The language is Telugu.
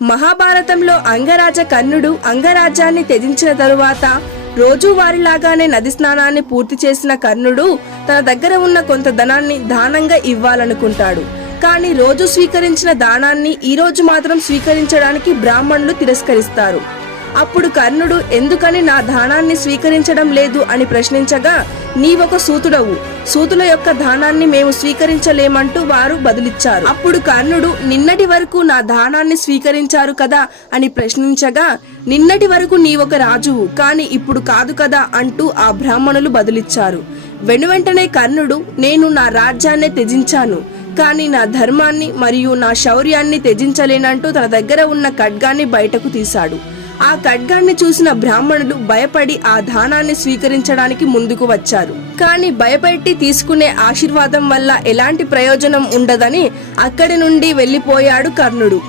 మహాభారతంలో అంగరాజ కర్ణుడు అంగరాజ్యాన్ని త్యజించిన తరువాత రోజువారీలాగానే నది స్నానాన్ని పూర్తి చేసిన కర్ణుడు తన దగ్గర ఉన్న కొంత ధనాన్ని దానంగా ఇవ్వాలనుకుంటాడు. కానీ రోజు స్వీకరించిన దానాన్ని ఈ రోజు మాత్రం స్వీకరించడానికి బ్రాహ్మణులు తిరస్కరిస్తారు. అప్పుడు కర్ణుడు ఎందుకని నా దానాన్ని స్వీకరించడం లేదు అని ప్రశ్నించగా, నీవొక సూతుడవు, సూతుల యొక్క దానాన్ని మేము స్వీకరించలేమంటూ వారు బదులిచ్చారు. అప్పుడు కర్ణుడు నిన్నటి వరకు నా దానాన్ని స్వీకరించారు కదా అని ప్రశ్నించగా, నిన్నటి వరకు నీవొక రాజువు, కానీ ఇప్పుడు కాదు కదా అంటూ ఆ బ్రాహ్మణులు బదులిచ్చారు. వెనువెంటనే కర్ణుడు, నేను నా రాజ్యాన్ని త్యజించాను, కానీ నా ధర్మాన్ని మరియు నా శౌర్యాన్ని త్యజించలేనంటూ తన దగ్గర ఉన్న ఖడ్గాన్ని బయటకు తీశాడు. ఆ ఖడ్గాన్ని చూసిన బ్రాహ్మణులు భయపడి ఆ దానాన్ని స్వీకరించడానికి ముందుకు వచ్చారు. కానీ భయపెట్టి తీసుకునే ఆశీర్వాదం వల్ల ఎలాంటి ప్రయోజనం ఉండదని అక్కడి నుండి వెళ్లిపోయాడు కర్ణుడు.